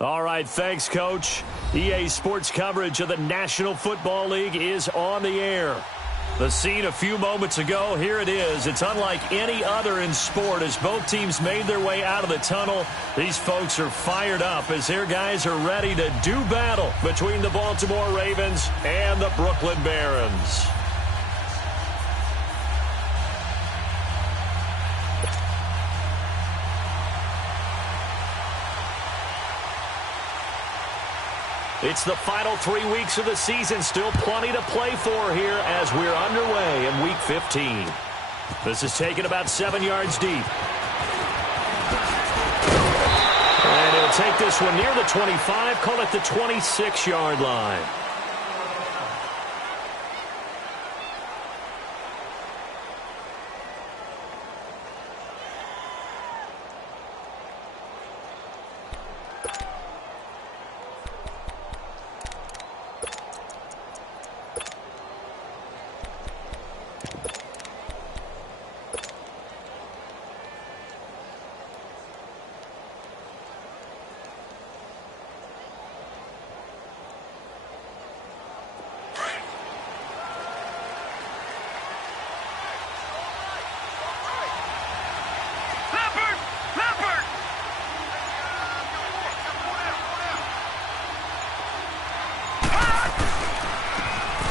All right, thanks, Coach. EA Sports coverage of the National Football League is on the air. The scene a few moments ago, here it is. It's unlike any other in sport as both teams made their way out of the tunnel. These folks are fired up as their guys are ready to do battle between the Baltimore Ravens and the Brooklyn Barons. It's the final 3 weeks of the season. Still plenty to play for here as we're underway in Week 15. This is taken about 7 yards deep. And he'll take this one near the 25, call it the 26-yard line.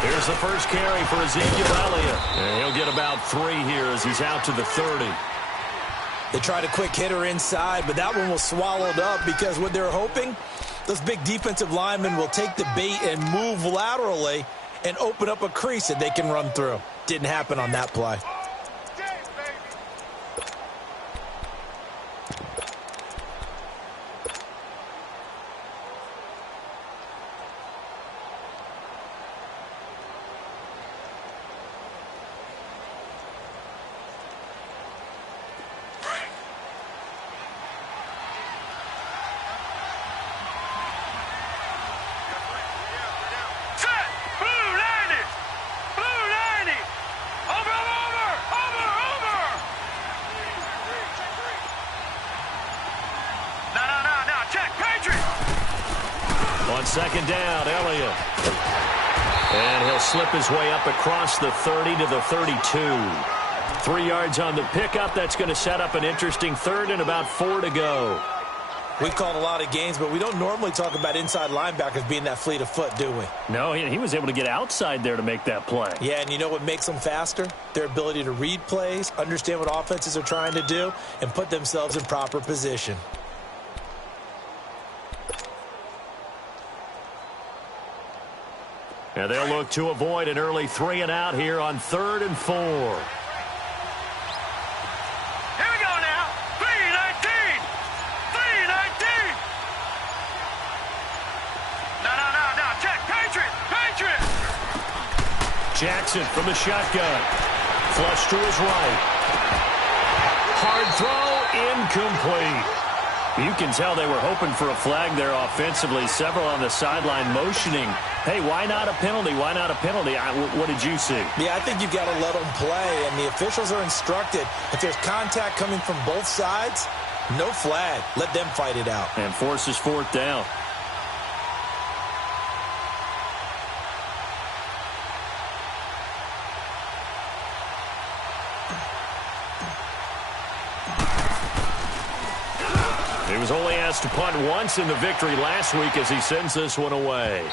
Here's the first carry for Ezekiel Elliott. And he'll get about 3 here as he's out to the 30. They tried a quick hitter inside, but that one was swallowed up because what they're hoping, those big defensive linemen will take the bait and move laterally and open up a crease that they can run through. Didn't happen on that play. On second down, Elliott. And he'll slip his way up across the 30 to the 32. 3 yards on the pickup. That's going to set up an interesting third and about 4 to go. We've called a lot of games, but we don't normally talk about inside linebackers being that fleet of foot, do we? No, he was able to get outside there to make that play. Yeah, and you know what makes them faster? Their ability to read plays, understand what offenses are trying to do, and put themselves in proper position. And they'll look to avoid an early 3 and out here on 3rd and 4. Here we go now. 3-19. 3-19. No. Check. Patriot. Jackson from the shotgun. Flush to his right. Hard throw, incomplete. You can tell they were hoping for a flag there offensively. Several on the sideline motioning. Hey, why not a penalty? Why not a penalty? What did you see? Yeah, I think you've got to let them play, and the officials are instructed. If there's contact coming from both sides, no flag. Let them fight it out. And forces 4th down. He was only asked to punt once in the victory last week as he sends this one away.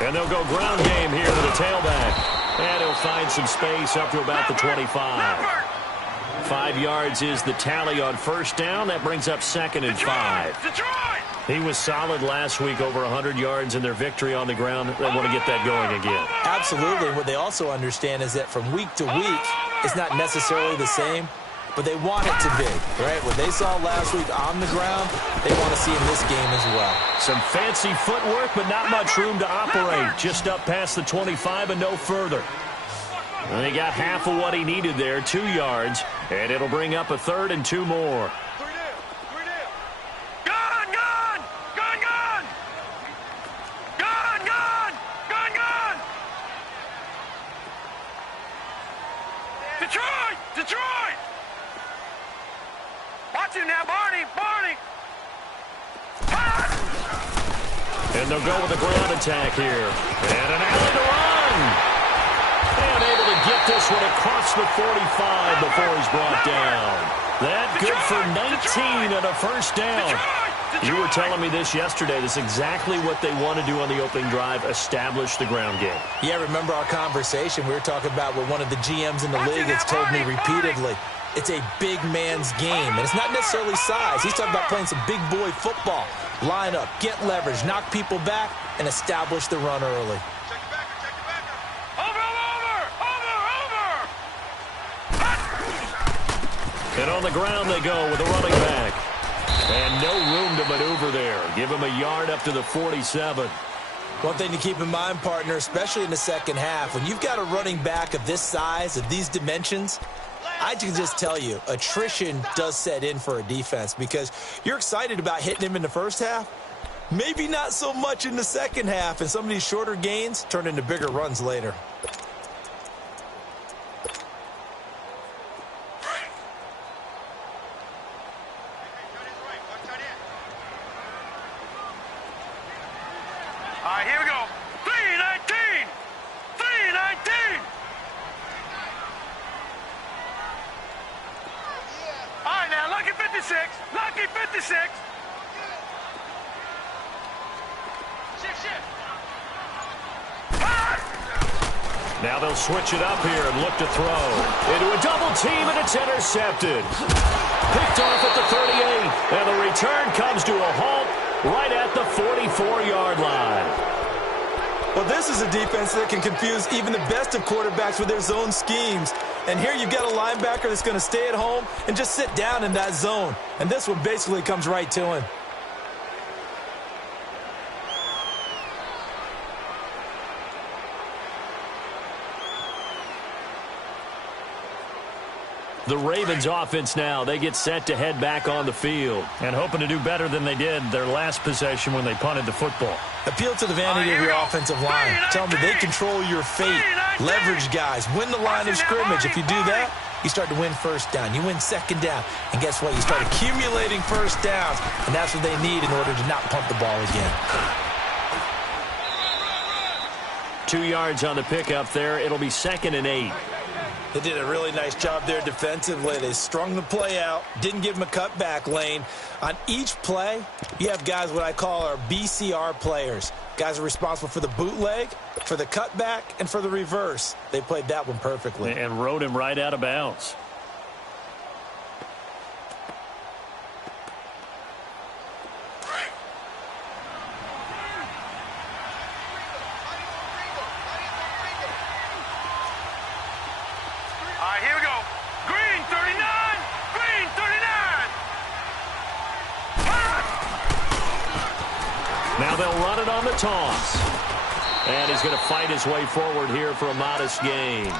And they'll go ground game here to the tailback. And he'll find some space up to about the 25. 5 yards is the tally on first down. That brings up 2nd and 5. Detroit! He was solid last week, over 100 yards in their victory on the ground. They want to get that going again. Absolutely. What they also understand is that from week to week, it's not necessarily the same, but they want it to be, right? What they saw last week on the ground, they want to see in this game as well. Some fancy footwork, but not much room to operate. Just up past the 25 and no further. And he got half of what he needed there, 2 yards, and it'll bring up a 3rd and 2 more. Detroit! Watch him now, Barney! And they'll go with a ground attack here. And an alley to run! And able to get this one across the 45 before he's brought down. That good for 19 and a first down. You were telling me this yesterday. This is exactly what they want to do on the opening drive, establish the ground game. Yeah, remember our conversation? We were talking about what one of the GMs in the league has told me repeatedly. It's a big man's game, and it's not necessarily size. He's talking about playing some big boy football. Line up, get leverage, knock people back, and establish the run early. And on the ground they go with a running back. And no room to maneuver there. Give him a yard up to the 47. One thing to keep in mind, partner, especially in the second half, when you've got a running back of this size, of these dimensions, I can just tell you, attrition does set in for a defense because you're excited about hitting him in the first half. Maybe not so much in the second half, and some of these shorter gains turn into bigger runs later. All right, here we go. 3-19! 3-19! All right, now, lucky 56. Lucky 56. Now they'll switch it up here and look to throw. Into a double team, and it's intercepted. Picked off at the 38. And the return comes to a halt right at the 44-yard line. Well, this is a defense that can confuse even the best of quarterbacks with their zone schemes. And here you've got a linebacker that's going to stay at home and just sit down in that zone. And this one basically comes right to him. The Ravens offense now, they get set to head back on the field. And hoping to do better than they did their last possession when they punted the football. Appeal to the vanity of your offensive line. Tell them that they control your fate. Leverage guys. Win the line of scrimmage. If you do that, you start to win first down. You win second down. And guess what? You start accumulating first downs. And that's what they need in order to not punt the ball again. 2 yards on the pickup there. It'll be 2nd and 8. They did a really nice job there defensively. They strung the play out, didn't give them a cutback lane. On each play, you have guys what I call our BCR players. Guys are responsible for the bootleg, for the cutback, and for the reverse. They played that one perfectly. And rode him right out of bounds. Now they'll run it on the toss. And he's going to fight his way forward here for a modest gain.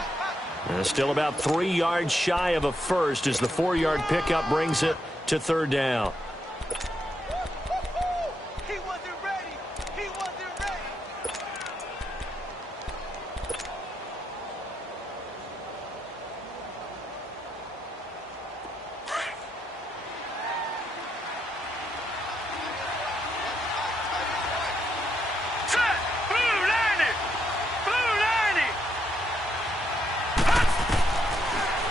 Still about 3 yards shy of a first as the 4-yard pickup brings it to 3rd down. He wasn't ready. He wasn't ready.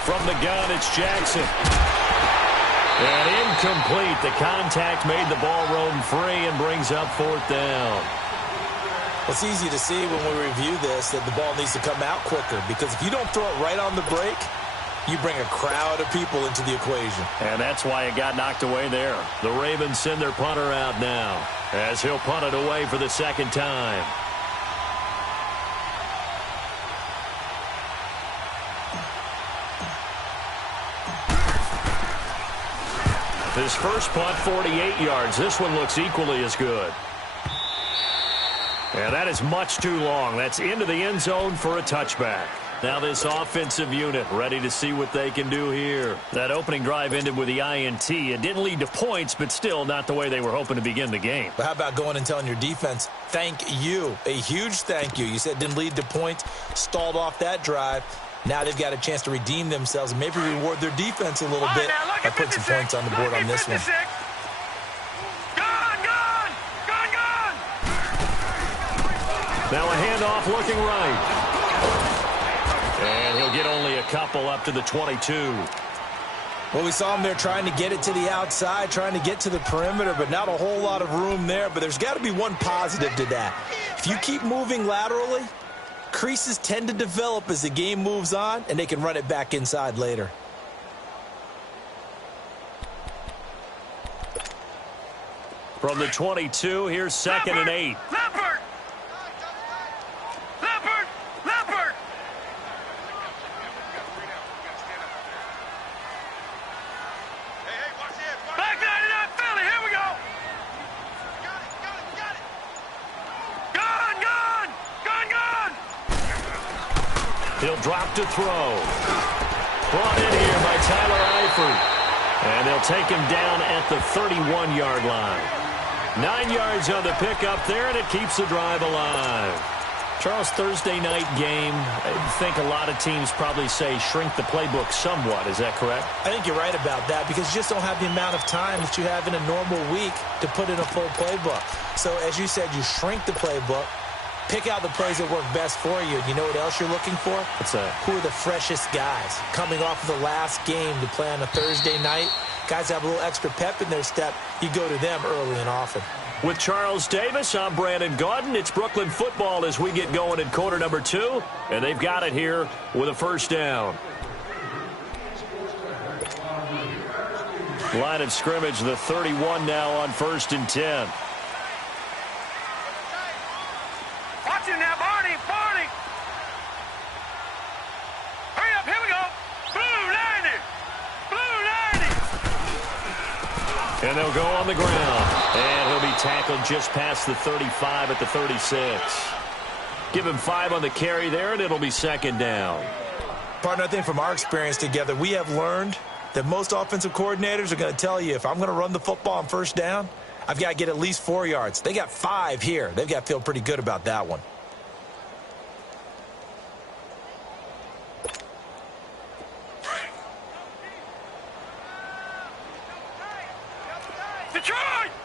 From the gun, it's Jackson. And incomplete. The contact made the ball roam free and brings up 4th down. Well, it's easy to see when we review this that the ball needs to come out quicker because if you don't throw it right on the break, you bring a crowd of people into the equation. And that's why it got knocked away there. The Ravens send their punter out now as he'll punt it away for the second time. His first punt, 48 yards. This one looks equally as good. And that is much too long. That's into the end zone for a touchback. Now this offensive unit ready to see what they can do here. That opening drive ended with the INT. It didn't lead to points, but still not the way they were hoping to begin the game. But how about going and telling your defense, thank you, a huge thank you. You said it didn't lead to points, stalled off that drive. Now they've got a chance to redeem themselves and maybe reward their defense a little bit by putting some points on the board on this one. Now a handoff looking right. And he'll get only a couple up to the 22. Well, we saw him there trying to get it to the outside, trying to get to the perimeter, but not a whole lot of room there. But there's got to be one positive to that. If you keep moving laterally, creases tend to develop as the game moves on, and they can run it back inside later. From the 22, here's second and 8. Leopard! Leopard! Leopard! Back 99 Philly, here we go! Gun! He'll drop to throw. Brought in here by Tyler Eifert. And they'll take him down at the 31-yard line. 9 yards on the pickup there, and it keeps the drive alive. Charles, Thursday night game, I think a lot of teams probably say shrink the playbook somewhat. Is that correct? I think you're right about that because you just don't have the amount of time that you have in a normal week to put in a full playbook. So, as you said, you shrink the playbook, pick out the plays that work best for you. You know what else you're looking for? What's that? Who are the freshest guys coming off of the last game to play on a Thursday night? Guys have a little extra pep in their step. You go to them early and often. With Charles Davis, I'm Brandon Gaudin. It's Brooklyn football as we get going in quarter number 2. And they've got it here with a first down. Line of scrimmage, the 31 now on 1st and 10. Watch it now, Barney! Hurry up, here we go! Blue 90! And they'll go on the ground. And he'll be tackled just past the 35 at the 36. Give him 5 on the carry there, and it'll be second down. Partner, I think from our experience together, we have learned that most offensive coordinators are going to tell you, if I'm going to run the football on first down, I've got to get at least 4 yards. They got 5 here. They've got to feel pretty good about that one.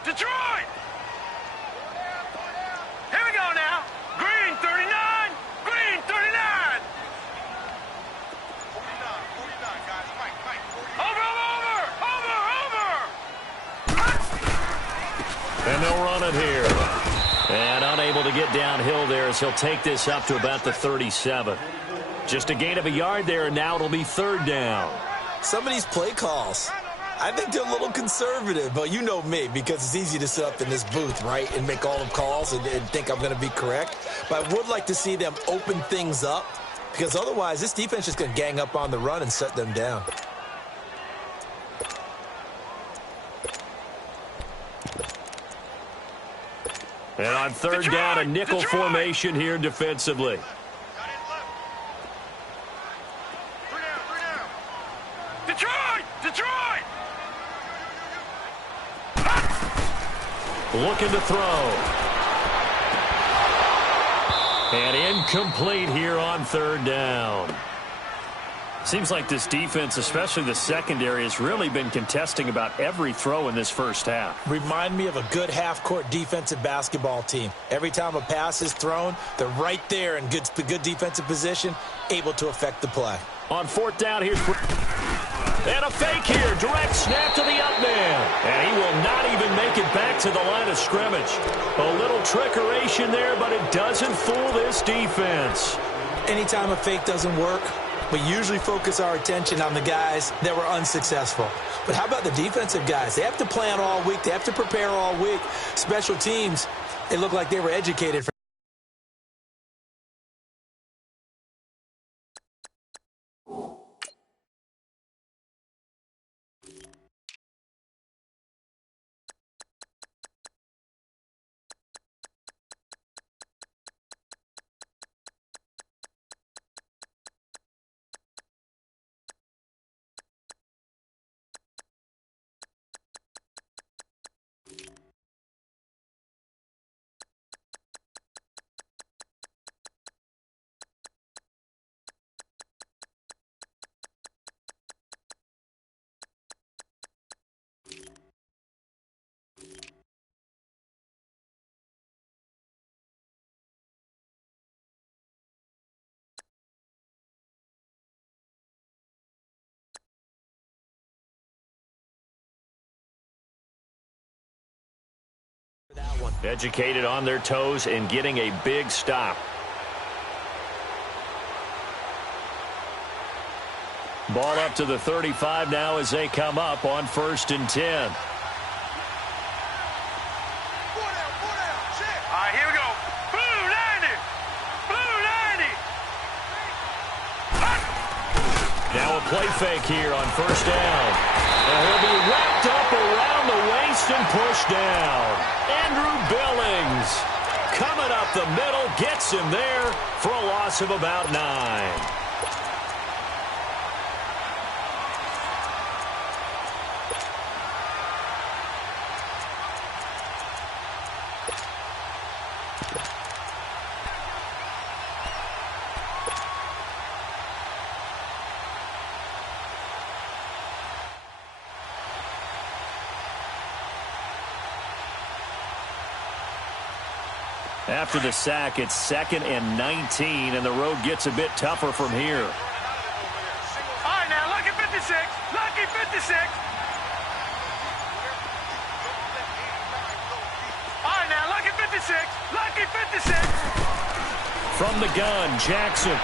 Detroit! Here we go now. Green 39. Over. And they'll run it here. And unable to get downhill there as he'll take this up to about the 37. Just a gain of a yard there, and now it'll be third down. Some of these play calls, I think they're a little conservative, but you know me, because it's easy to sit up in this booth, right, and make all the calls and think I'm going to be correct. But I would like to see them open things up, because otherwise this defense is going to gang up on the run and shut them down. And on third down, a nickel formation here defensively. Detroit! Looking to throw. And incomplete here on third down. Seems like this defense, especially the secondary, has really been contesting about every throw in this first half. Remind me of a good half-court defensive basketball team. Every time a pass is thrown, they're right there in good defensive position, able to affect the play. On fourth down, here's... And a fake here. Direct snap to the up man. And he will not even make it back to the line of scrimmage. A little trickeration there, but it doesn't fool this defense. Anytime a fake doesn't work, we usually focus our attention on the guys that were unsuccessful. But how about the defensive guys? They have to plan all week. They have to prepare all week. Special teams, they look like they were educated for. Educated on their toes and getting a big stop. Ball up to the 35 now as they come up on 1st and 10. All right, here we go. Blue 90. Blue 90. Now a play fake here on 1st down. And he'll be wrapped up around the waist and pushed down. Andrew Billings coming up the middle, gets him there for a loss of about 9. After the sack, it's 2nd and 19, and the road gets a bit tougher from here. All right, now, lucky 56. Lucky 56. All right, now, lucky 56. Lucky 56. From the gun, Jackson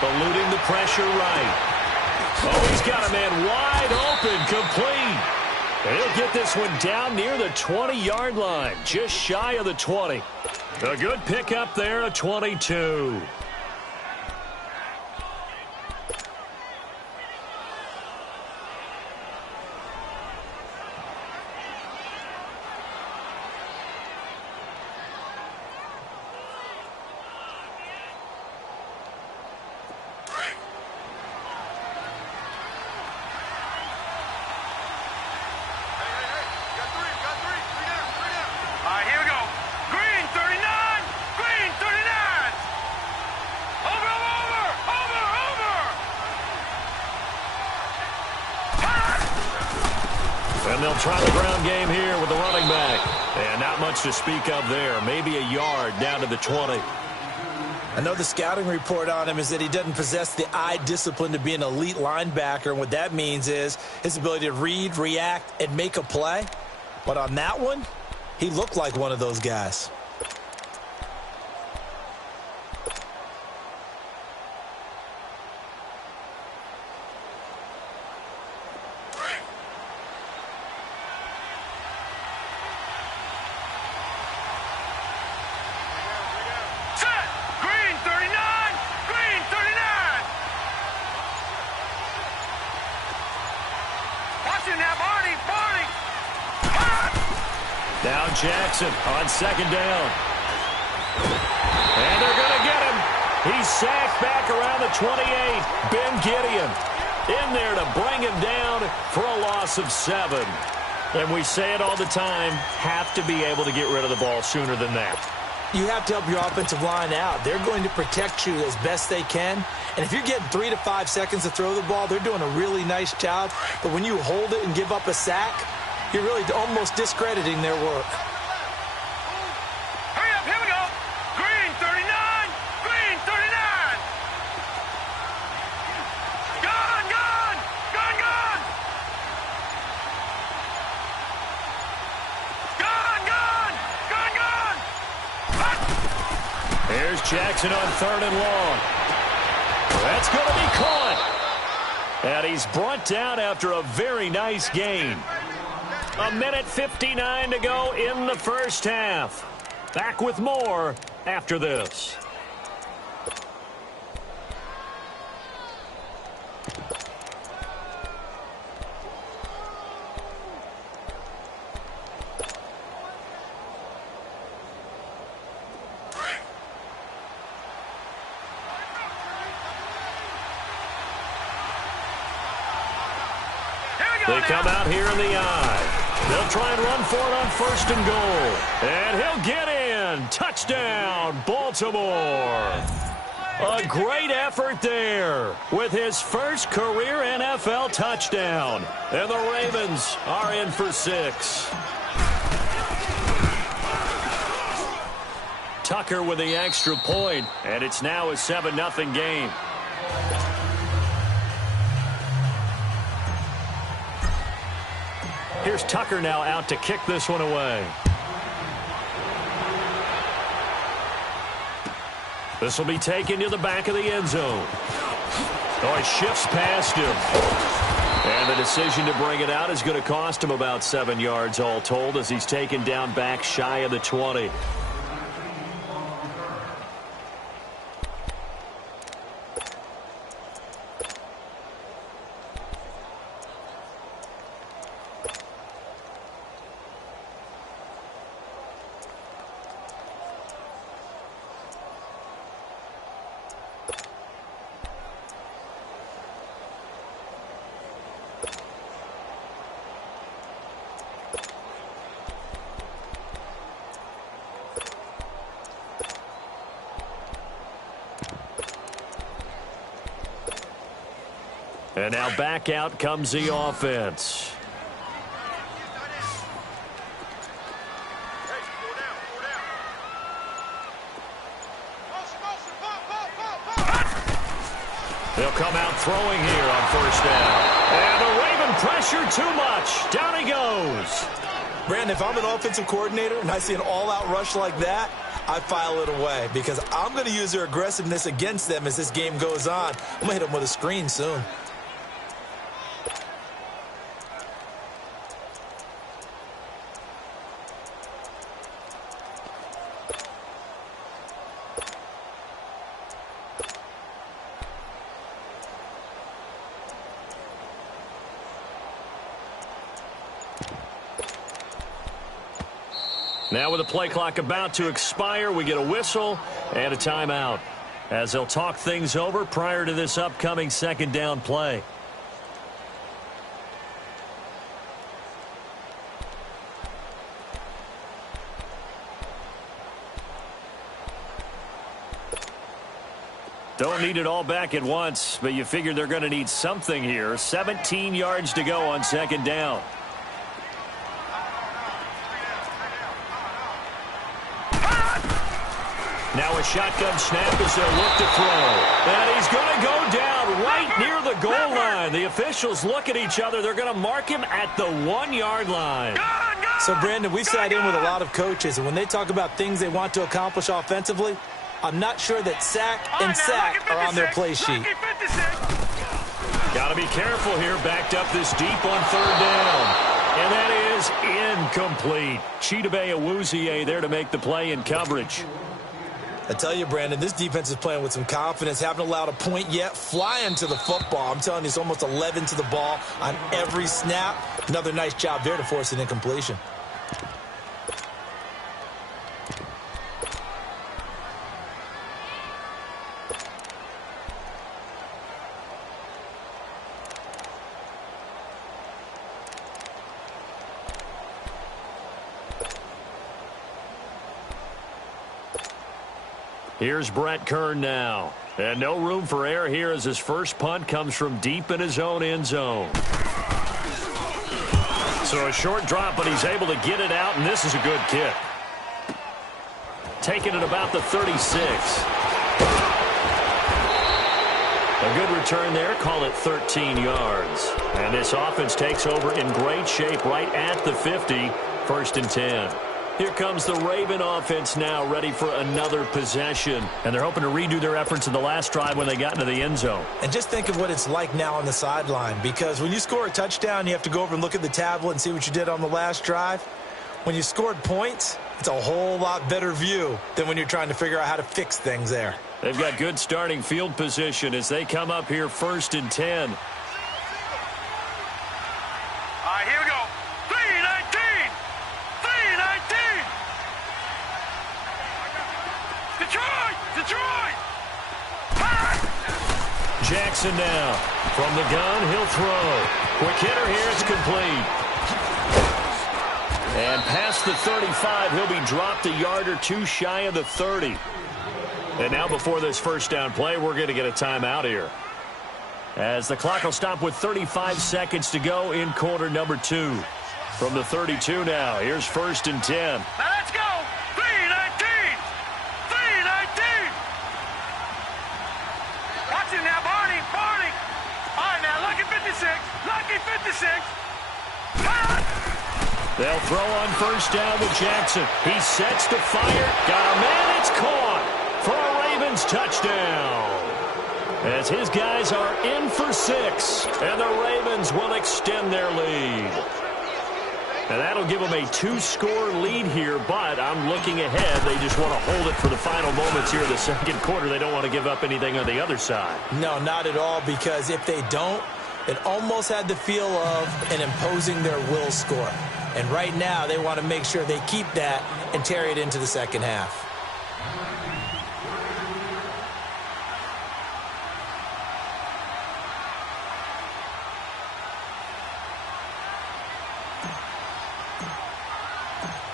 eluding the pressure right. Oh, he's got a man wide open, complete. And he'll get this one down near the 20-yard line, just shy of the 20. A good pickup there, a 22. And they'll try the ground game here with the running back. And not much to speak of there. Maybe a yard down to the 20. I know the scouting report on him is that he doesn't possess the eye discipline to be an elite linebacker. And what that means is his ability to read, react, and make a play. But on that one, he looked like one of those guys. Now Jackson on 2nd down. And they're going to get him. He's sacked back around the 28. Ben Gideon in there to bring him down for a loss of 7. And we say it all the time, have to be able to get rid of the ball sooner than that. You have to help your offensive line out. They're going to protect you as best they can. And if you're getting 3 to 5 seconds to throw the ball, they're doing a really nice job. But when you hold it and give up a sack, you're really almost discrediting their work. Hurry up, here we go. Green 39, green 39. Gone, gone, gone, gone. Gone, gone, gone, gone. Here's Jackson on 3rd and long. That's going to be caught. And he's brought down after a very nice gain. 1:59 to go in the first half. Back with more after this. They come out here in the eye. They'll try and run for it on 1st and goal. And he'll get in. Touchdown, Baltimore. A great effort there with his first career NFL touchdown. And the Ravens are in for 6. Tucker with the extra point, and it's now a 7-0 game. Here's Tucker now out to kick this one away. This will be taken to the back of the end zone. Oh, it shifts past him. And the decision to bring it out is going to cost him about 7 yards all told as he's taken down back shy of the 20. And now back out comes the offense. They'll come out throwing here on 1st down. And the Raven pressure too much. Down he goes. Brandon, if I'm an offensive coordinator and I see an all-out rush like that, I file it away because I'm going to use their aggressiveness against them as this game goes on. I'm going to hit them with a screen soon. Now with the play clock about to expire, we get a whistle and a timeout as they'll talk things over prior to this upcoming 2nd down play. Don't need it all back at once, but you figure they're going to need something here. 17 yards to go on 2nd down. Now a shotgun snap as they'll look to throw. And he's going to go down right near the goal line. The officials look at each other. They're going to mark him at the 1-yard line. So, Brandon, we sat in with a lot of coaches, and when they talk about things they want to accomplish offensively, I'm not sure that sack and sack are on their play sheet. Got to be careful here. Backed up this deep on 3rd down. And that is incomplete. Chidobe Awuzie there to make the play in coverage. I tell you, Brandon, this defense is playing with some confidence. Haven't allowed a point yet. Flying to the football. I'm telling you, it's almost 11 to the ball on every snap. Another nice job there to force an incompletion. Here's Brett Kern now. And no room for error here as his first punt comes from deep in his own end zone. So a short drop, but he's able to get it out, and this is a good kick. Taking it about the 36. A good return there, call it 13 yards. And this offense takes over in great shape right at the 50, 1st and 10. Here comes the Raven offense now, ready for another possession. And they're hoping to redo their efforts in the last drive when they got into the end zone. And just think of what it's like now on the sideline, because when you score a touchdown, you have to go over and look at the tablet and see what you did on the last drive. When you scored points, it's a whole lot better view than when you're trying to figure out how to fix things there. They've got good starting field position as they come up here 1st and 10. All right, here we go. 3-19. 3-19. Detroit! Detroit! Jackson now. From the gun, he'll throw. Quick hitter here, it's complete. And past the 35, he'll be dropped a yard or two shy of the 30. And now before this first down play, we're going to get a timeout here, as the clock will stop with 35 seconds to go in quarter number 2. From the 32 now, here's 1st and 10. Now let's go. 3-19. 3-19. Watch it now, Barney. Barney. All right, now lucky 56. Lucky 56. They'll throw on 1st down with Jackson. He sets to fire. Got a man. It's caught for a Ravens touchdown, as his guys are in for 6, and the Ravens will extend their lead. And that'll give them a 2-score lead here, but I'm looking ahead. They just want to hold it for the final moments here in the second quarter. They don't want to give up anything on the other side. No, not at all, because if they don't, it almost had the feel of an imposing their will score. And right now, they want to make sure they keep that and carry it into the second half.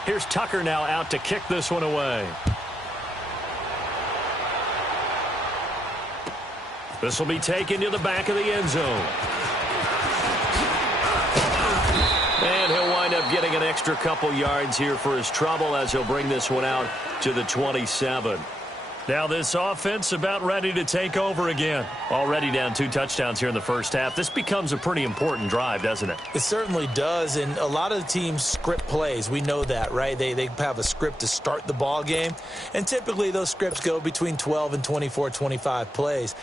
Here's Tucker now out to kick this one away. This will be taken to the back of the end zone. And he'll wind up getting an extra couple yards here for his trouble, as he'll bring this one out to the 27. Now this offense about ready to take over again. Already down 2 touchdowns here in the first half. This becomes a pretty important drive, doesn't it? It certainly does, and a lot of the teams script plays. We know that, right? They have a script to start the ball game, and typically those scripts go between 12 and 24, 25 plays.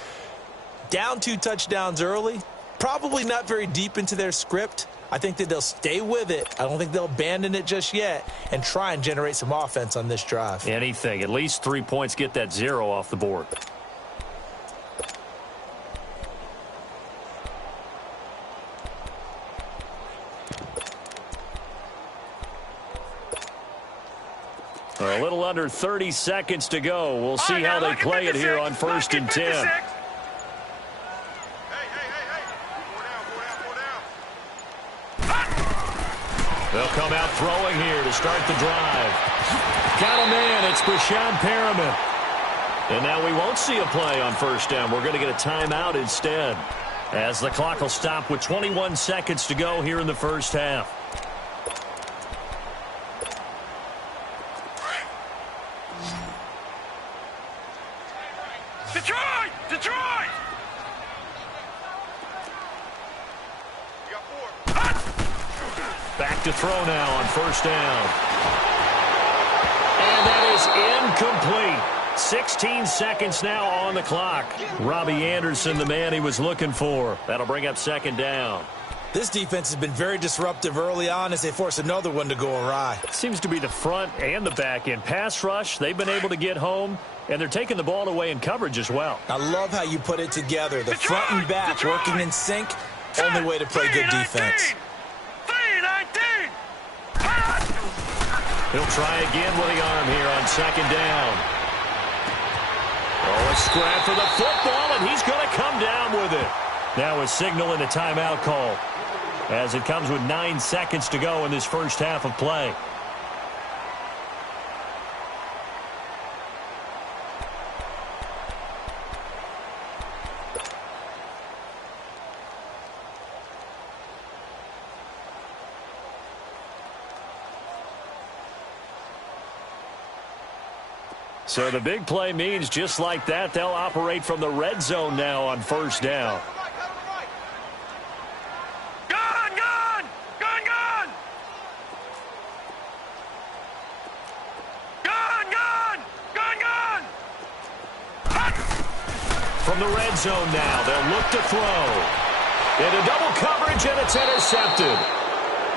Down 2 touchdowns early, probably not very deep into their script. I think that they'll stay with it. I don't think they'll abandon it just yet and try and generate some offense on this drive. Anything. At least 3 points, get that 0 off the board. A little under 30 seconds to go. We'll see how they play it here on 1st and 10. They'll come out throwing here to start the drive. Got a man. It's Brashad Perriman. And now we won't see a play on 1st down. We're going to get a timeout instead, as the clock will stop with 21 seconds to go here in the first half. Detroit! Detroit! Back to throw now on 1st down. And that is incomplete. 16 seconds now on the clock. Robbie Anderson, the man he was looking for. That'll bring up 2nd down. This defense has been very disruptive early on as they force another one to go awry. Seems to be the front and the back end. Pass rush, they've been able to get home, and they're taking the ball away in coverage as well. I love how you put it together. The front and back working in sync. Only way to play good defense. He'll try again with the arm here on 2nd down. Oh, a scrap for the football, and he's going to come down with it. Now a signal and a timeout call, as it comes with 9 seconds to go in this first half of play. So the big play means just like that, they'll operate from the red zone now on 1st down. From the red zone now, they'll look to throw. Into double coverage, and it's intercepted.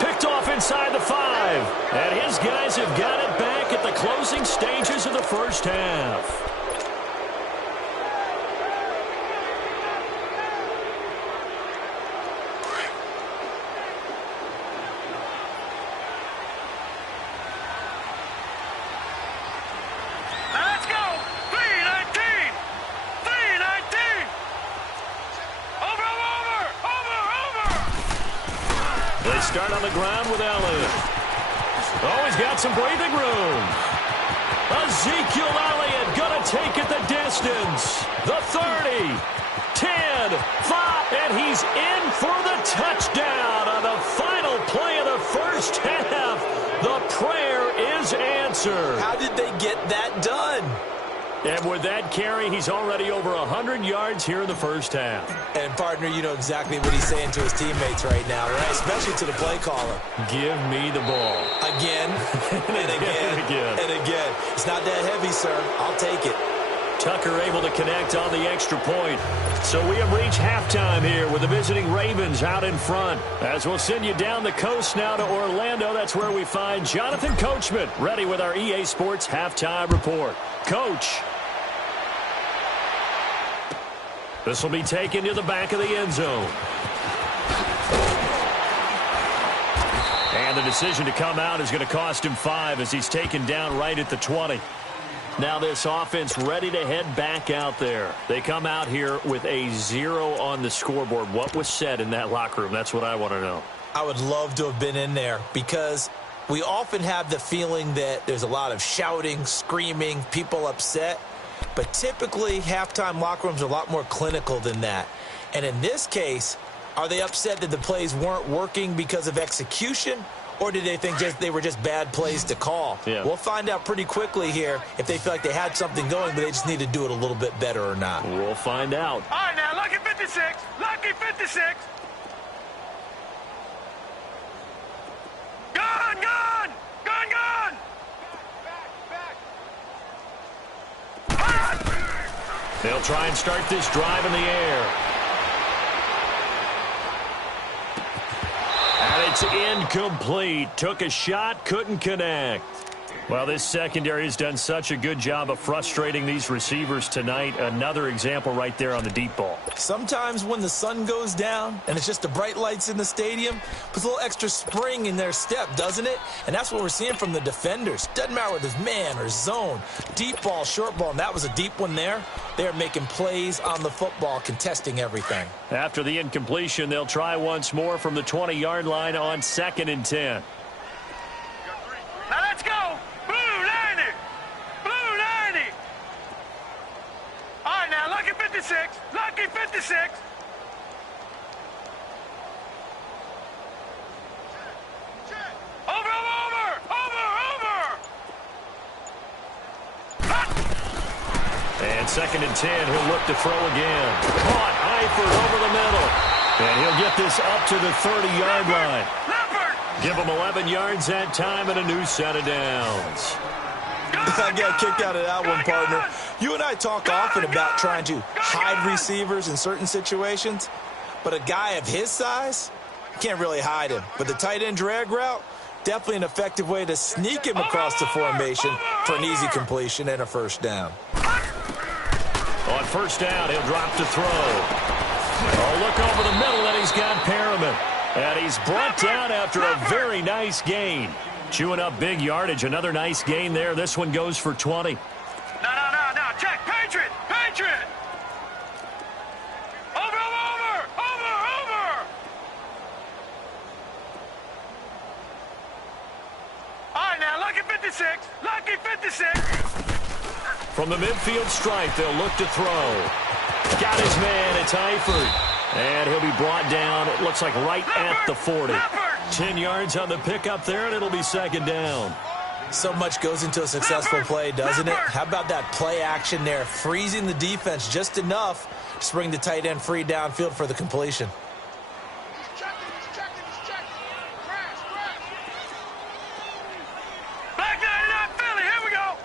Picked off inside the 5. And his guys have got it back at the closing stages of the first half. Start on the ground with Elliott. Oh, he's got some breathing room. Ezekiel Elliott going to take it the distance. The 30, 10, 5, and he's in for the touchdown on the final play of the first half. The prayer is answered. How did they get that done? And with that carry, he's already over 100 yards here in the first half. And, partner, you know exactly what he's saying to his teammates right now, right? Especially to the play caller. Give me the ball. Again, and again, and again. It's not that heavy, sir. I'll take it. Tucker able to connect on the extra point. So we have reached halftime here with the visiting Ravens out in front. As we'll send you down the coast now to Orlando, that's where we find Jonathan Coachman ready with our EA Sports halftime report. Coach. This will be taken to the back of the end zone. And the decision to come out is going to cost him 5 as he's taken down right at the 20. Now this offense ready to head back out there. They come out here with a 0 on the scoreboard. What was said in that locker room? That's what I want to know. I would love to have been in there because we often have the feeling that there's a lot of shouting, screaming, people upset. But typically, halftime locker rooms are a lot more clinical than that. And in this case, are they upset that the plays weren't working because of execution? Or did they think they were just bad plays to call? Yeah. We'll find out pretty quickly here if they feel like they had something going, but they just need to do it a little bit better or not. We'll find out. All right, now, lucky 56. Lucky 56. Gone, gone. Gone, gone. They'll try and start this drive in the air. And it's incomplete. Took a shot, couldn't connect. Well, this secondary has done such a good job of frustrating these receivers tonight. Another example right there on the deep ball. Sometimes when the sun goes down and it's just the bright lights in the stadium, puts a little extra spring in their step, doesn't it? And that's what we're seeing from the defenders. Doesn't matter whether it's man or zone, deep ball, short ball, and that was a deep one there. They're making plays on the football, contesting everything. After the incompletion, they'll try once more from the 20-yard line on 2nd and 10. Now let's go. Blue 90. Blue 90. All right, now, lucky 56. Lucky 56. Over. And 2nd and 10, he'll look to throw again. Caught Eifert over the middle. And he'll get this up to the 30-yard line. Give him 11 yards that time and a new set of downs. I got kicked out of that one, partner. You and I talk often about trying to hide receivers in certain situations, but a guy of his size, you can't really hide him. But the tight end drag route, definitely an effective way to sneak him across the formation for an easy completion and a first down. On first down, he'll drop to throw. Oh, look over the middle, and he's got Perriman. And he's brought down after a very nice gain. Chewing up big yardage. Another nice gain there. This one goes for 20. No. Check. Patriot. Over. All right, now, lucky 56. Lucky 56. From the midfield stripe, they'll look to throw. Got his man. It's Eifert. And he'll be brought down, it looks like right at the 40. 10 yards on the pickup there, and it'll be 2nd down. So much goes into a successful play, doesn't it? How about that play action there, freezing the defense just enough to bring the tight end free downfield for the completion. He's checking. Crash. Black 99 Philly, here we go.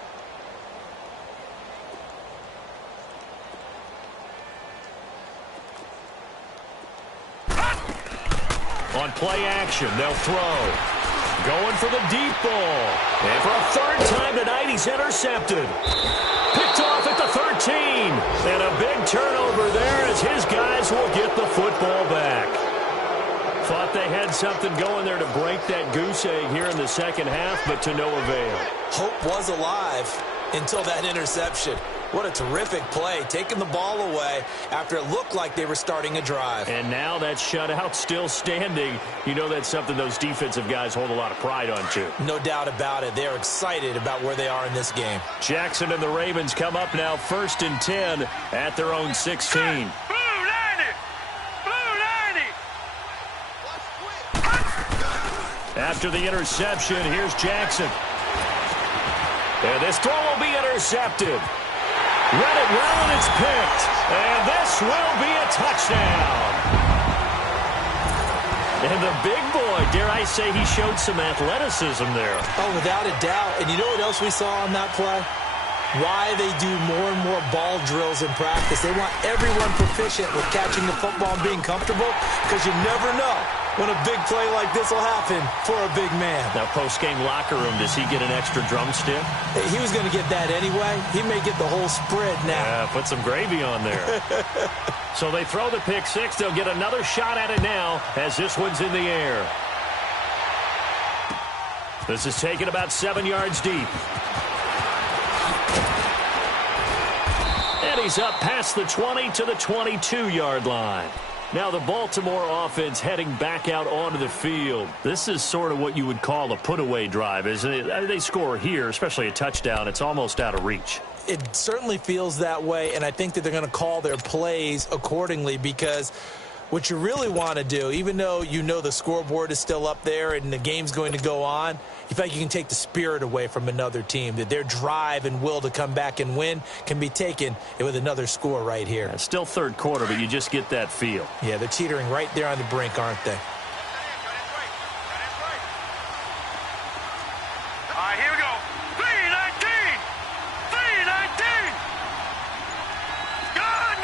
On play action, they'll throw. Going for the deep ball. And for a third time tonight, he's intercepted. Picked off at the 13. And a big turnover there as his guys will get the football back. Thought they had something going there to break that goose egg here in the second half, but to no avail. Hope was alive until that interception. What a terrific play, taking the ball away after it looked like they were starting a drive. And now that shutout still standing. You know that's something those defensive guys hold a lot of pride on, too. No doubt about it. They're excited about where they are in this game. Jackson and the Ravens come up now 1st and 10 at their own 16. Blue 90! Blue 90! After the interception, here's Jackson. And this throw will be intercepted. Read it well, and it's picked. And this will be a touchdown. And the big boy, dare I say, he showed some athleticism there. Oh, without a doubt. And you know what else we saw on that play? Why they do more and more ball drills in practice. They want everyone proficient with catching the football and being comfortable, because you never know when a big play like this will happen for a big man. Now, post-game locker room, does he get an extra drumstick? He was going to get that anyway. He may get the whole spread now. Yeah, put some gravy on there. So they throw the pick six. They'll get another shot at it now as this one's in the air. This is taken about 7 yards deep. And he's up past the 20 to the 22-yard line. Now the Baltimore offense heading back out onto the field. This is sort of what you would call a put-away drive, isn't it? They score here, especially a touchdown. It's almost out of reach. It certainly feels that way, and I think that they're going to call their plays accordingly, because what you really want to do, even though you know the scoreboard is still up there and the game's going to go on, you feel like you can take the spirit away from another team, that their drive and will to come back and win can be taken with another score right here. It's still third quarter, but you just get that feel. Yeah, they're teetering right there on the brink, aren't they? All right, here we go. 319! 319! Gone!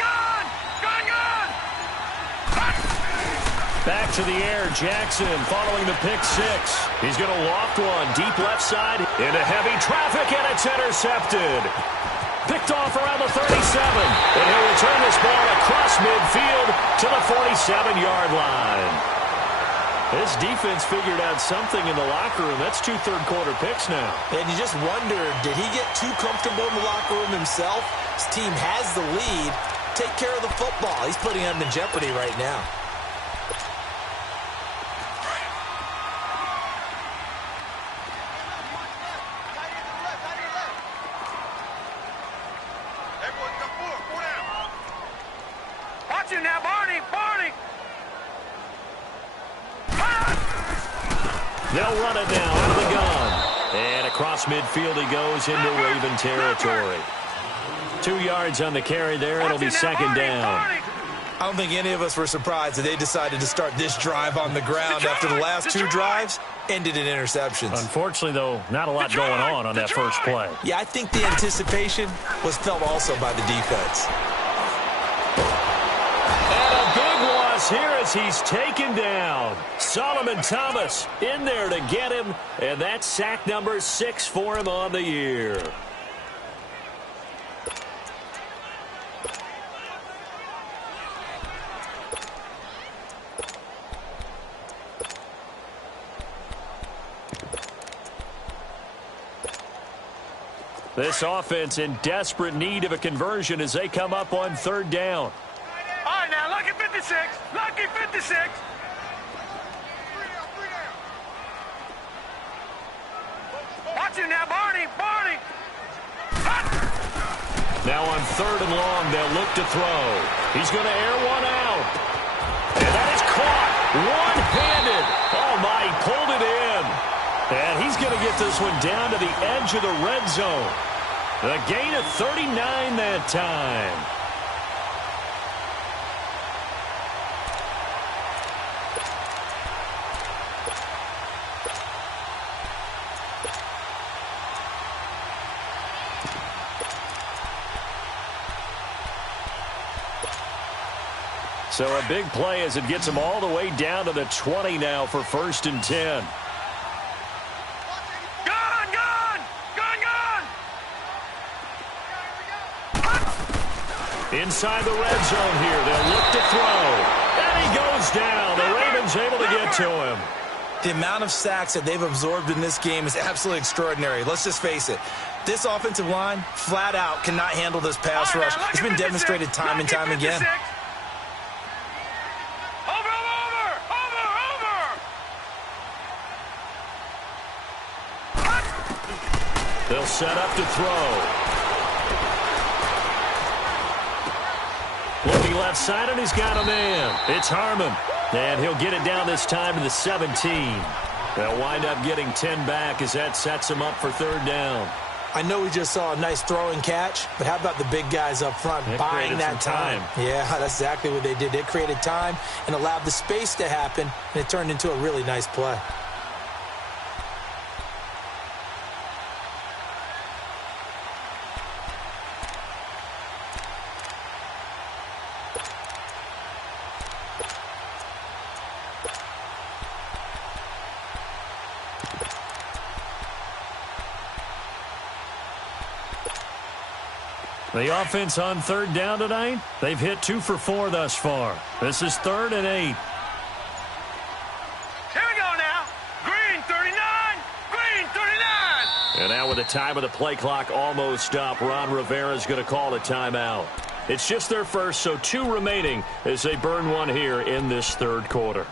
Back to the air, Jackson following the pick six. He's going to loft one deep left side into heavy traffic, and it's intercepted. Picked off around the 37, and he'll return this ball across midfield to the 47-yard line. This defense figured out something in the locker room. That's 2 third-quarter picks now. And you just wonder, did he get too comfortable in the locker room himself? His team has the lead. Take care of the football. He's putting them in jeopardy right now. Watch it now, Barney! Barney! They'll run it now out of the gun. And across midfield he goes into Raven territory. 2 yards on the carry there. It'll be second down. I don't think any of us were surprised that they decided to start this drive on the ground after the last 2 drives ended in interceptions. Unfortunately, though, not a lot going on that first play. Yeah, I think the anticipation was felt also by the defense. And a big loss here as he's taken down. Solomon Thomas in there to get him, and that's sack number 6 for him on the year. This offense in desperate need of a conversion as they come up on third down. All right, now, lucky 56. Lucky 56. Watch it now, Barney. Barney. Now on third and long, they'll look to throw. He's going to air one out. And that is caught one-handed. Oh, my, he pulled it in. And he's going to get this one down to the edge of the red zone. The gain of 39 that time. So a big play as it gets them all the way down to the 20 now for 1st and 10. Gone, gone, gone, gone. Inside the red zone here. They'll look to throw. And he goes down. The Ravens able to get to him. The amount of sacks that they've absorbed in this game is absolutely extraordinary. Let's just face it. This offensive line, flat out, cannot handle this pass rush. It's been demonstrated time and time again. They'll set up to throw. Looking left side, and he's got a man. It's Harmon. And he'll get it down this time to the 17. They'll wind up getting 10 back as that sets him up for 3rd down. I know we just saw a nice throw and catch, but how about the big guys up front buying that time? Yeah, that's exactly what they did. They created time and allowed the space to happen, and it turned into a really nice play. The offense on 3rd down tonight, they've hit 2 for 4 thus far. This is 3rd and 8. Here we go now. Green 39, green 39. And now with the time of the play clock almost up, Ron Rivera's going to call a timeout. It's just their first, so 2 remaining as they burn one here in this 3rd quarter.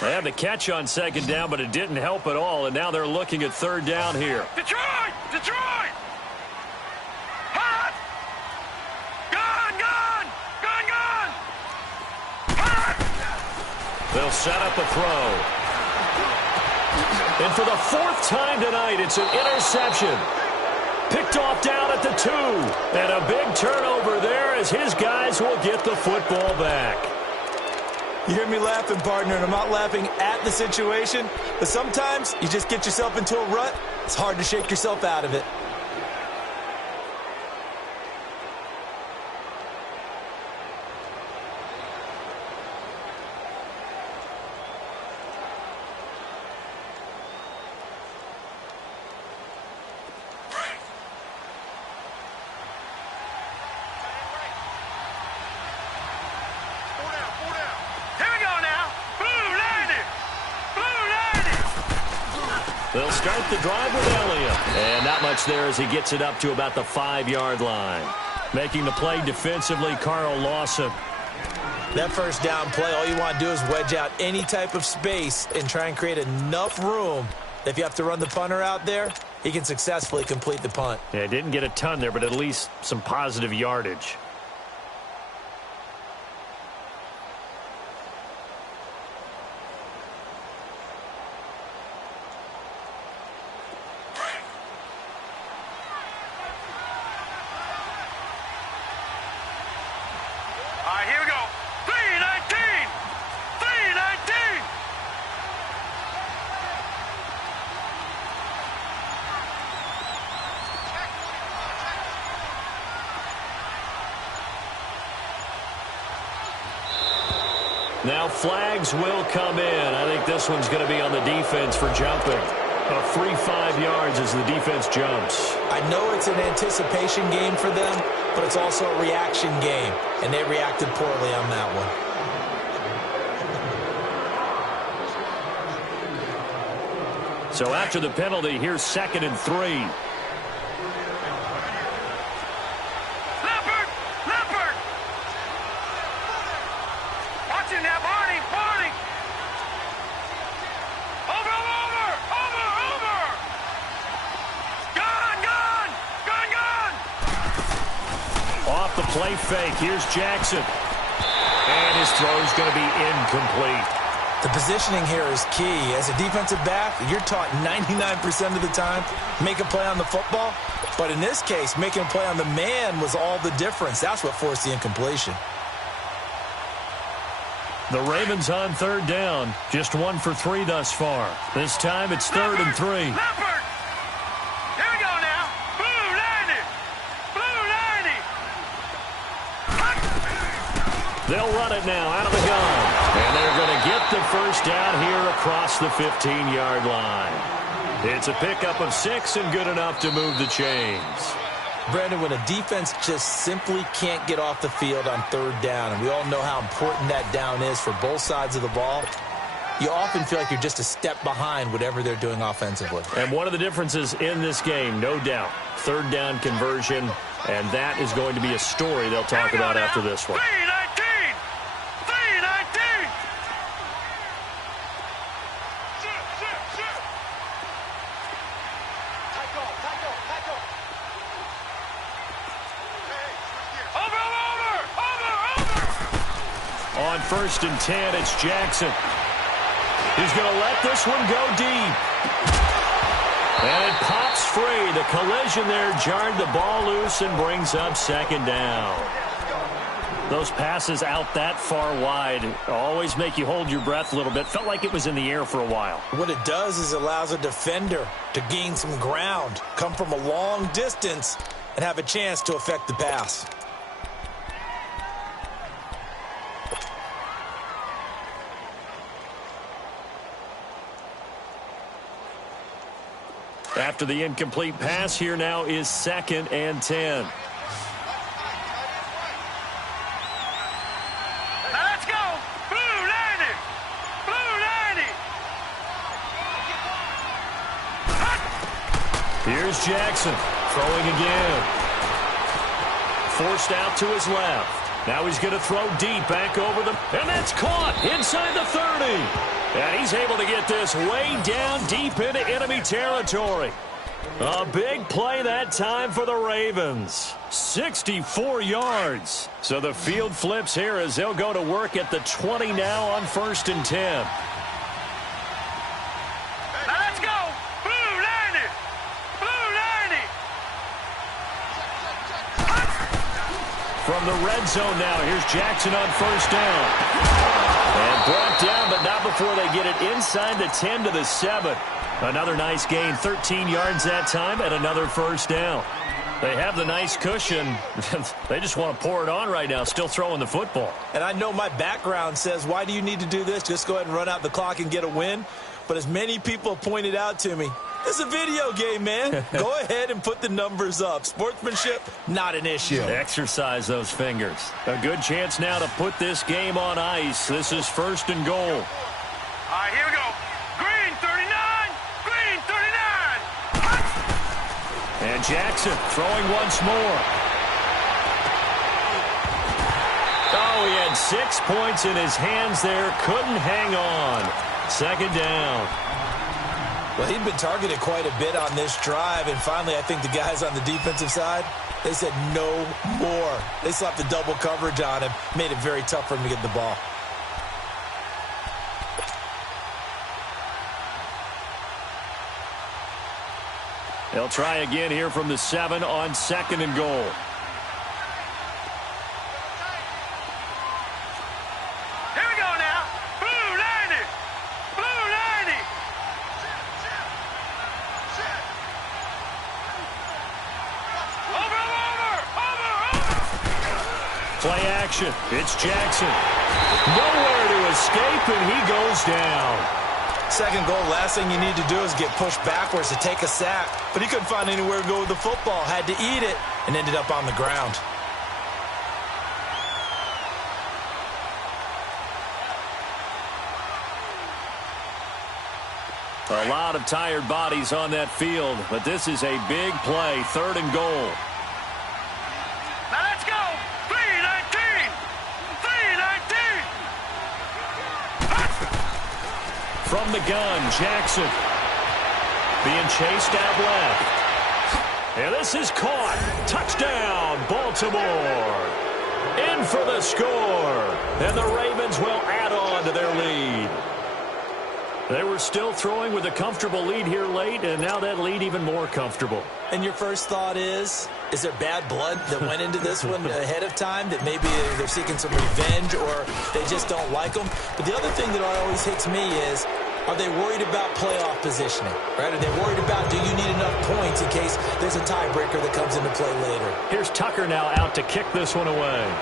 They had the catch on 2nd down, but it didn't help at all, and now they're looking at 3rd down here. Detroit! Detroit! Hot! Gone, gone! Gone, gone! Hot! They'll set up a throw. And for the 4th time tonight, it's an interception. Picked off down at the 2. And a big turnover there as his guys will get the football back. You hear me laughing, partner, and I'm not laughing at the situation, but sometimes you just get yourself into a rut. It's hard to shake yourself out of it. They'll start the drive with Elliott. And not much there as he gets it up to about the 5-yard line. Making the play defensively, Carl Lawson. That 1st down play, all you want to do is wedge out any type of space and try and create enough room that if you have to run the punter out there, he can successfully complete the punt. Yeah, didn't get a ton there, but at least some positive yardage. Now flags will come in. I think this one's going to be on the defense for jumping. A free 5 yards as the defense jumps. I know it's an anticipation game for them, but it's also a reaction game, and they reacted poorly on that one. So after the penalty, here's 2nd and 3. Play fake. Here's Jackson. And his throw's going to be incomplete. The positioning here is key. As a defensive back, you're taught 99% of the time, make a play on the football. But in this case, making a play on the man was all the difference. That's what forced the incompletion. The Ravens on third down. Just 1 for 3 thus far. This time it's 3rd and 3. Leopard! Here we go now. Blue 90! Blue 90! They'll run it now out of the gun. And they're going to get the first down here across the 15-yard line. It's a pickup of 6 and good enough to move the chains. Brandon, when a defense just simply can't get off the field on third down, and we all know how important that down is for both sides of the ball, you often feel like you're just a step behind whatever they're doing offensively. And one of the differences in this game, no doubt, third down conversion, and that is going to be a story they'll talk about after this one. 319! 319! On 1st and 10, it's Jackson. He's going to let this one go deep. And it pops free. The collision there jarred the ball loose and brings up 2nd down. Those passes out that far wide always make you hold your breath a little bit. Felt like it was in the air for a while. What it does is it allows a defender to gain some ground, come from a long distance, and have a chance to affect the pass. After the incomplete pass, here now is 2nd and 10. Now let's go! Blue 90! Blue 90! Here's Jackson throwing again. Forced out to his left. Now he's going to throw deep back over the... And that's caught inside the 30. And he's able to get this way down deep into enemy territory. A big play that time for the Ravens. 64 yards. So the field flips here as they'll go to work at the 20 now on 1st and 10. Now let's go! Blue 90! Blue 90! From the red zone now, here's Jackson on 1st down. And brought down, but not before they get it inside the 10 to the 7. Another nice gain, 13 yards that time, and another 1st down. They have the nice cushion. They just want to pour it on right now, still throwing the football. And I know my background says, why do you need to do this? Just go ahead and run out the clock and get a win. But as many people pointed out to me, it's a video game, man. Go ahead and put the numbers up. Sportsmanship, not an issue. Exercise those fingers. A good chance now to put this game on ice. This is 1st and goal. All right, here we go. Green 39! Green 39! And Jackson throwing once more. Oh, he had 6 points in his hands there. Couldn't hang on. 2nd down. Well, he'd been targeted quite a bit on this drive, and finally I think the guys on the defensive side, they said no more. They slapped the double coverage on him, made it very tough for him to get the ball. They'll try again here from the 7 on 2nd and goal. Here we go now. Blue 90! Blue 90! Over! Play action. It's Jackson. Nowhere to escape, and he goes down. 2nd goal, last thing you need to do is get pushed backwards to take a sack. But he couldn't find anywhere to go with the football. Had to eat it and ended up on the ground. A lot of tired bodies on that field, but this is a big play. 3rd and goal. Now let's go! 319! 319! From the gun, Jackson. Being chased out left. And this is caught. Touchdown, Baltimore. In for the score. And the Ravens will add on to their lead. They were still throwing with a comfortable lead here late, and now that lead even more comfortable. And your first thought is there bad blood that went into this one ahead of time, that maybe they're seeking some revenge or they just don't like them? But the other thing that always hits me is, are they worried about playoff positioning? Right? Are they worried about, do you need enough points in case there's a tiebreaker that comes into play later? Here's Tucker now out to kick this one away.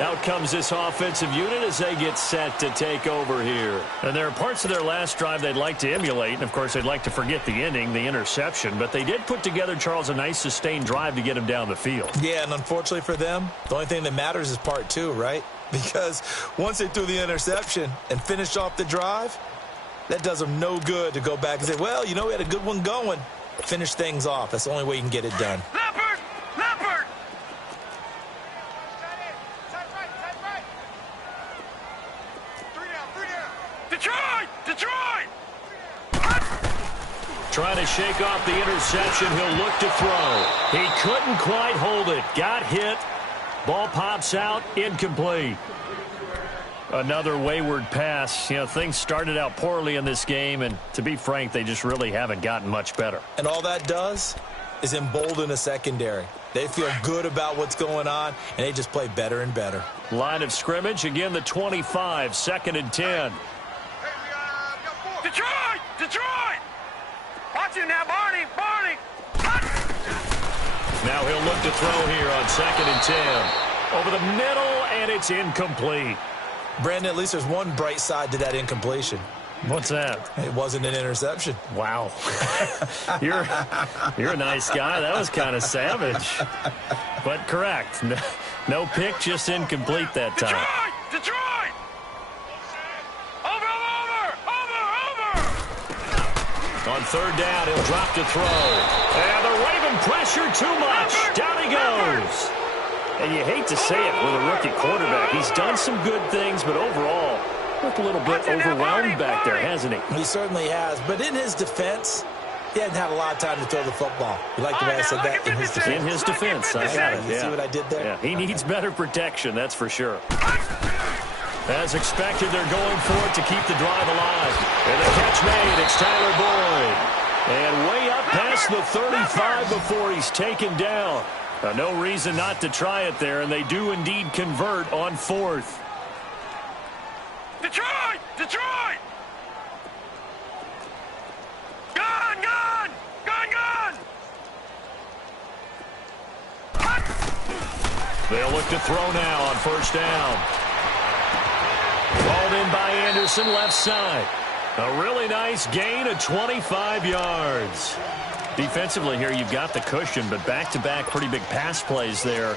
Out comes this offensive unit as they get set to take over here. And there are parts of their last drive they'd like to emulate. And, of course, they'd like to forget the ending, the interception. But they did put together, Charles, a nice sustained drive to get him down the field. Yeah, and unfortunately for them, the only thing that matters is part two, right? Because once they threw the interception and finished off the drive, that does them no good to go back and say, well, you know, we had a good one going. Finish things off. That's the only way you can get it done. Leopard! Leopard! Detroit! Detroit! Trying to shake off the interception. He'll look to throw. He couldn't quite hold it. Got hit. Ball pops out. Incomplete. Another wayward pass. You know, things started out poorly in this game, and to be frank, they just really haven't gotten much better. And all that does is embolden a secondary. They feel good about what's going on, and they just play better and better. Line of scrimmage, again the 25, 2nd and 10. Detroit! Detroit! Watch it now, Barney! Barney! Now he'll look to throw here on 2nd and 10. Over the middle, and it's incomplete. Brandon, at least there's one bright side to that incompletion. What's that? It wasn't an interception. Wow. You're a nice guy. That was kind of savage. But correct. No pick, just incomplete that time. Detroit! Detroit! Over! On 3rd down, he'll drop to throw. And the Raven pressure too much. Down he goes. And you hate to say it with a rookie quarterback. He's done some good things, but overall, looked a little bit overwhelmed back there, hasn't he? He certainly has. But in his defense, he hasn't had a lot of time to throw the football. You like the way I said that? In his defense. In his defense, I got it. You see what I did there? Yeah, he needs better protection, that's for sure. As expected, they're going for it to keep the drive alive. And the catch made. It's Tyler Boyd. And way up past the 35 before he's taken down. No reason not to try it there, and they do indeed convert on 4th. Detroit! Detroit! Gun! Gun! Gun! Gun! They'll look to throw now on 1st down. Balled in by Anderson, left side. A really nice gain of 25 yards. Defensively here, you've got the cushion, but back-to-back pretty big pass plays there.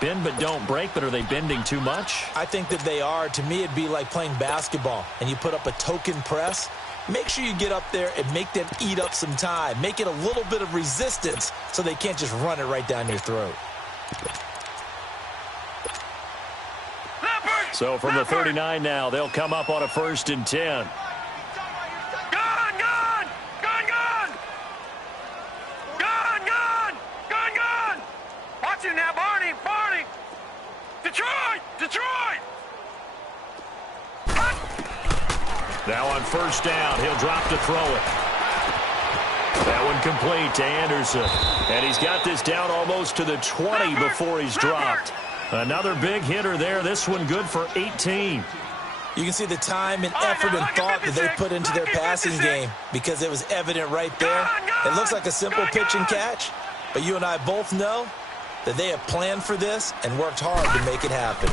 Bend but don't break, but are they bending too much? I think that they are. To me, it'd be like playing basketball, and you put up a token press. Make sure you get up there and make them eat up some time. Make it a little bit of resistance so they can't just run it right down your throat. So from the 39 now, they'll come up on a 1st and 10. Now, Barney! Barney! Detroit! Detroit! Now on 1st down, he'll drop to throw it. That one complete to Anderson. And he's got this down almost to the 20 before he's dropped. Another big hitter there. This one good for 18. You can see the time and effort and thought that they put into their passing game because it was evident right there. It looks like a simple pitch and catch, but you and I both know that they have planned for this and worked hard to make it happen.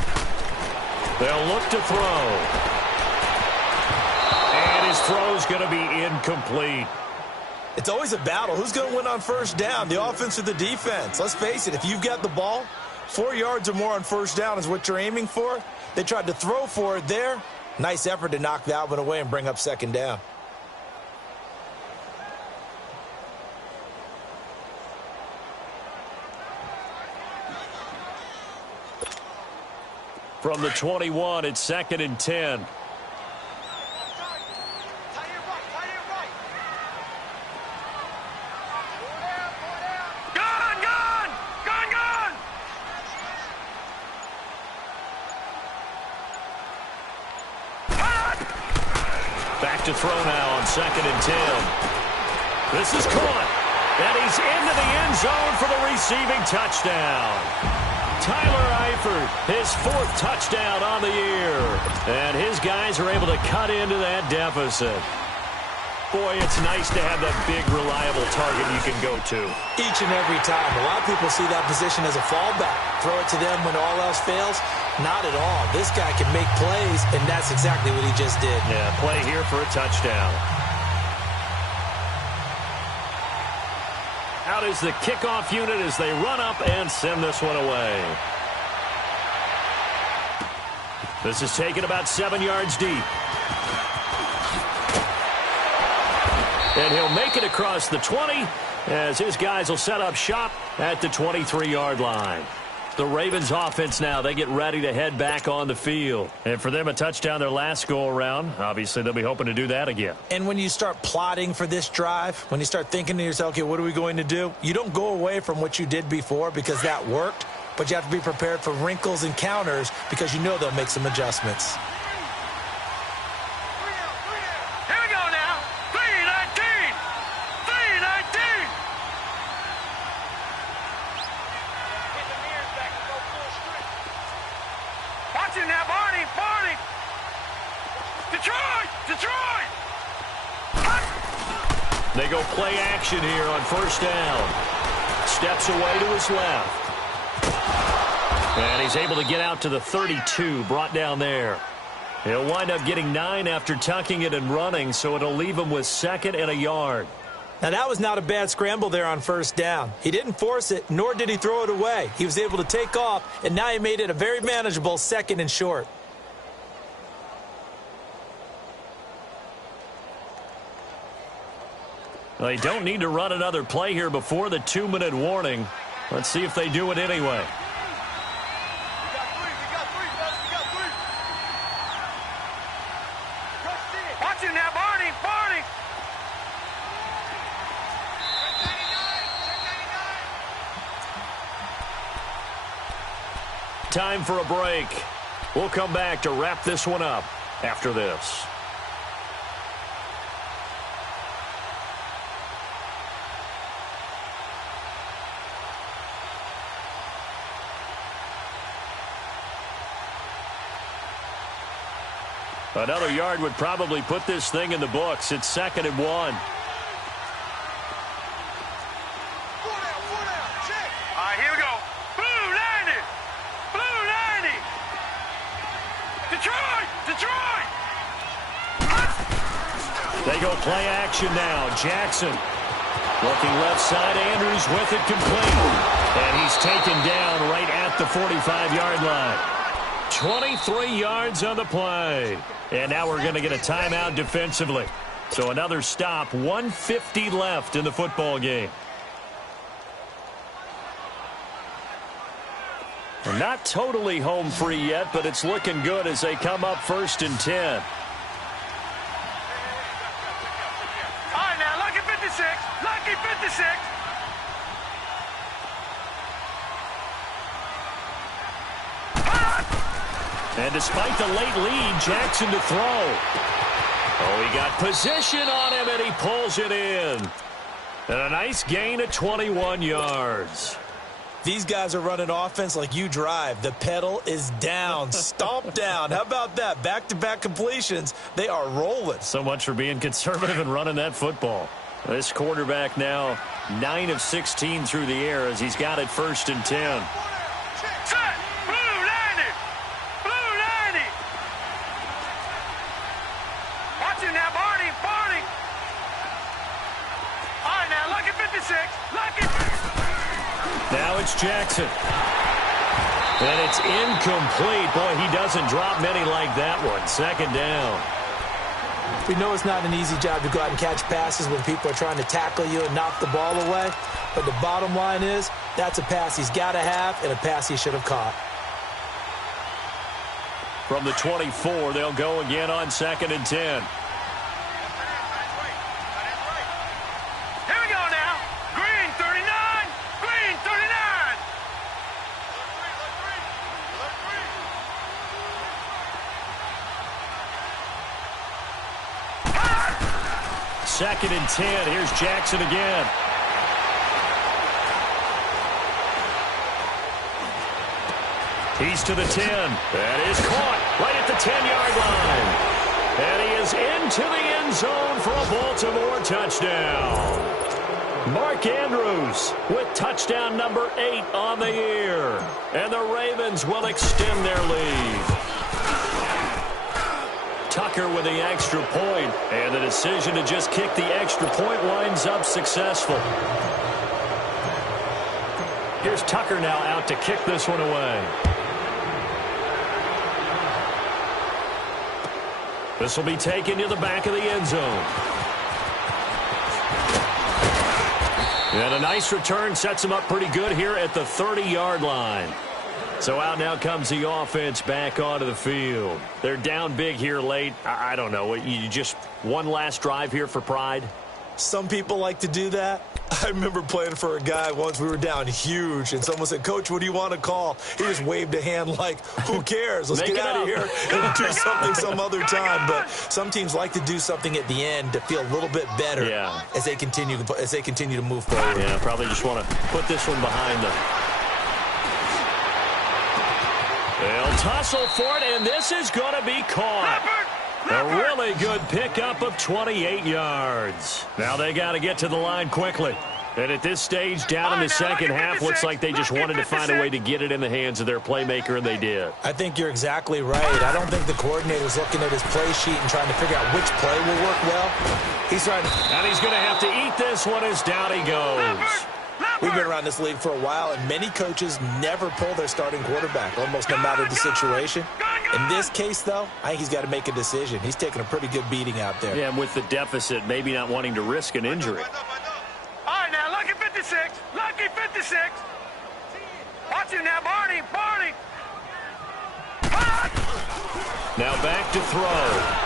They'll look to throw. And his throw's going to be incomplete. It's always a battle. Who's going to win on 1st down, the offense or the defense? Let's face it, if you've got the ball, 4 yards or more on 1st down is what you're aiming for. They tried to throw for it there. Nice effort to knock that one away and bring up 2nd down. From the 21, it's 2nd and 10. Gun! Gun! Gun! Gun! Back to throw now on 2nd and 10. This is caught. And he's into the end zone for the receiving touchdown. Tyler Eifert, his 4th touchdown on the year. And his guys are able to cut into that deficit. Boy, it's nice to have that big, reliable target you can go to. Each and every time. A lot of people see that position as a fallback. Throw it to them when all else fails. Not at all. This guy can make plays, and that's exactly what he just did. Yeah, play here for a touchdown. Out is the kickoff unit as they run up and send this one away. This is taken about 7 yards deep. And he'll make it across the 20 as his guys will set up shop at the 23-yard line. The Ravens offense now, they get ready to head back on the field. And for them, a touchdown their last go-around. Obviously, they'll be hoping to do that again. And when you start plotting for this drive, when you start thinking to yourself, okay, what are we going to do? You don't go away from what you did before because that worked, but you have to be prepared for wrinkles and counters because you know they'll make some adjustments. They go play action here on 1st down. Steps away to his left. And he's able to get out to the 32, brought down there. He'll wind up getting 9 after tucking it and running, so it'll leave him with 2nd and a yard. Now, that was not a bad scramble there on 1st down. He didn't force it, nor did he throw it away. He was able to take off, and now he made it a very manageable 2nd and short. They don't need to run another play here before the 2-minute warning. Let's see if they do it anyway. Watch it now, Barney, Barney. Time for a break. We'll come back to wrap this one up after this. Another yard would probably put this thing in the books. It's 2nd and 1. All right, here we go. Blue 90. Blue 90. Detroit. Detroit. They go play action now. Jackson looking left side. Andrews with it complete. And he's taken down right at the 45-yard line. 23 yards on the play. And now we're going to get a timeout defensively. So another stop, 1:50 left in the football game. We're not totally home free yet, but it's looking good as they come up 1st and 10. All right, now, lucky 56. Lucky 56. And despite the late lead, Jackson to throw. Oh, he got position on him, and he pulls it in. And a nice gain of 21 yards. These guys are running offense like you drive. The pedal is down, stomp down. How about that? Back-to-back completions. They are rolling. So much for being conservative and running that football. This quarterback now 9 of 16 through the air as he's got it 1st and 10. Set. Blue 90. Blue 90. Watch it now, Barney. Barney. All right, now, lucky 56. Lucky. Now it's Jackson. And it's incomplete. Boy, he doesn't drop many like that one. 2nd down. We know it's not an easy job to go out and catch passes when people are trying to tackle you and knock the ball away. But the bottom line is, that's a pass he's got to have and a pass he should have caught. From the 24, they'll go again on 2nd and 10. Here we go now. Green 39. Green 39. 2nd and 10. Here's Jackson again. He's to the 10. That is caught right at the 10-yard line. And he is into the end zone for a Baltimore touchdown. Mark Andrews with touchdown number 8 on the year. And the Ravens will extend their lead. Tucker with the extra point, and the decision to just kick the extra point winds up successful. Here's Tucker now out to kick this one away. This will be taken to the back of the end zone. And a nice return sets him up pretty good here at the 30-yard line. So out now comes the offense back onto the field. They're down big here late. I don't know. You just one last drive here for pride? Some people like to do that. I remember playing for a guy once. We were down huge, and someone said, "Coach, what do you want to call?" He just waved a hand like, who cares? Let's get out of here and do something some other time. But some teams like to do something at the end to feel a little bit better as they continue to move forward. Yeah, probably just want to put this one behind them. They'll tussle for it, and this is going to be caught. A really good pickup of 28 yards. Now they got to get to the line quickly. And at this stage, down in the second half, looks like they just wanted to find a way to get it in the hands of their playmaker, and they did. I think you're exactly right. I don't think the coordinator's looking at his play sheet and trying to figure out which play will work well. He's trying to... And he's going to have to eat this one as down he goes. We've been around this league for a while, and many coaches never pull their starting quarterback, almost no matter the situation. In this case, though, I think he's got to make a decision. He's taking a pretty good beating out there. Yeah, and with the deficit, maybe not wanting to risk an injury. All right, now, lucky 56. Lucky 56. Watch him now, Barney. Barney. Now back to throw.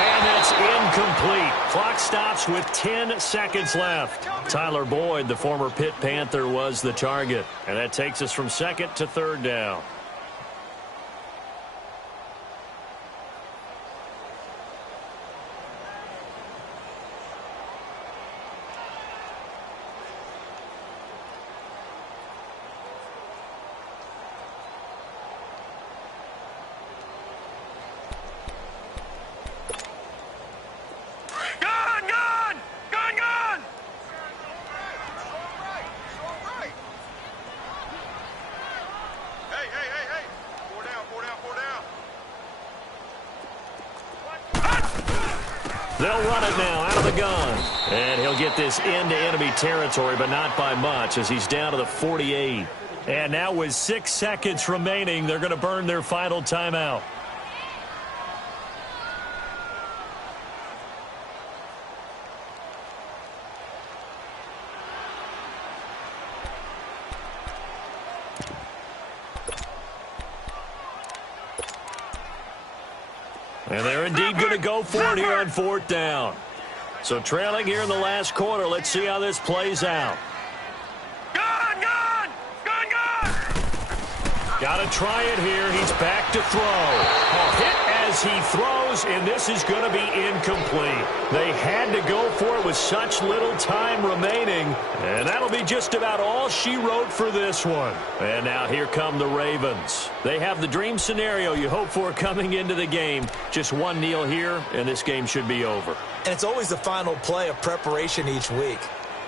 And that's incomplete. Clock stops with 10 seconds left. Tyler Boyd, the former Pitt Panther, was the target. And that takes us from 2nd to 3rd down. They'll run it now out of the gun. And he'll get this into enemy territory, but not by much as he's down to the 48. And now with 6 seconds remaining, they're going to burn their final timeout. And they're indeed going to go for it here on 4th down. So trailing here in the last quarter. Let's see how this plays out. Gun! Got to try it here. He's back to throw. A hit as he throws, and this is going to be incomplete. They had to go for it with such little time remaining, and that'll be just about all she wrote for this one. And now here come the Ravens. They have the dream scenario you hope for coming into the game. Just one kneel here, and this game should be over. And it's always the final play of preparation each week.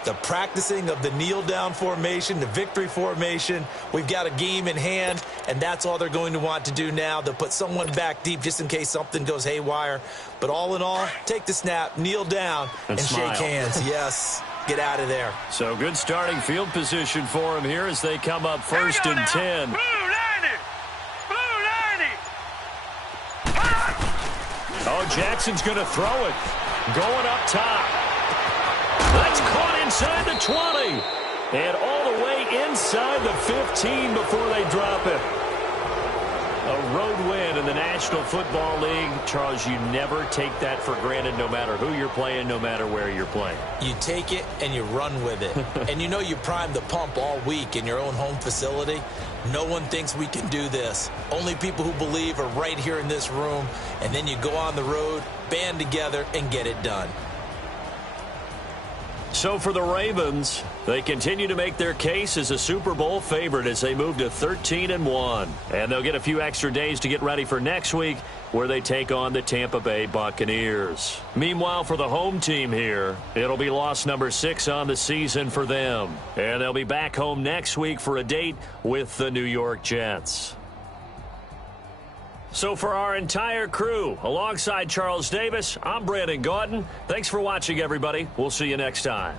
The practicing of the kneel-down formation, the victory formation. We've got a game in hand, and that's all they're going to want to do now. They'll put someone back deep just in case something goes haywire. But all in all, take the snap, kneel down, and shake hands. Yes, get out of there. So good starting field position for him here as they come up 1st and 10. Blue 90. Oh, Jackson's going to throw it. Going up top. That's caught inside the 20. And all the way inside the 15 before they drop it. A road win in the National Football League. Charles, you never take that for granted no matter who you're playing, no matter where you're playing. You take it and you run with it. And you know you primed the pump all week in your own home facility. No one thinks we can do this. Only people who believe are right here in this room. And then you go on the road, band together, and get it done. So for the Ravens, they continue to make their case as a Super Bowl favorite as they move to 13-1. And they'll get a few extra days to get ready for next week, where they take on the Tampa Bay Buccaneers. Meanwhile, for the home team here, it'll be loss number 6 on the season for them. And they'll be back home next week for a date with the New York Jets. So for our entire crew, alongside Charles Davis, I'm Brandon Gaudin. Thanks for watching, everybody. We'll see you next time.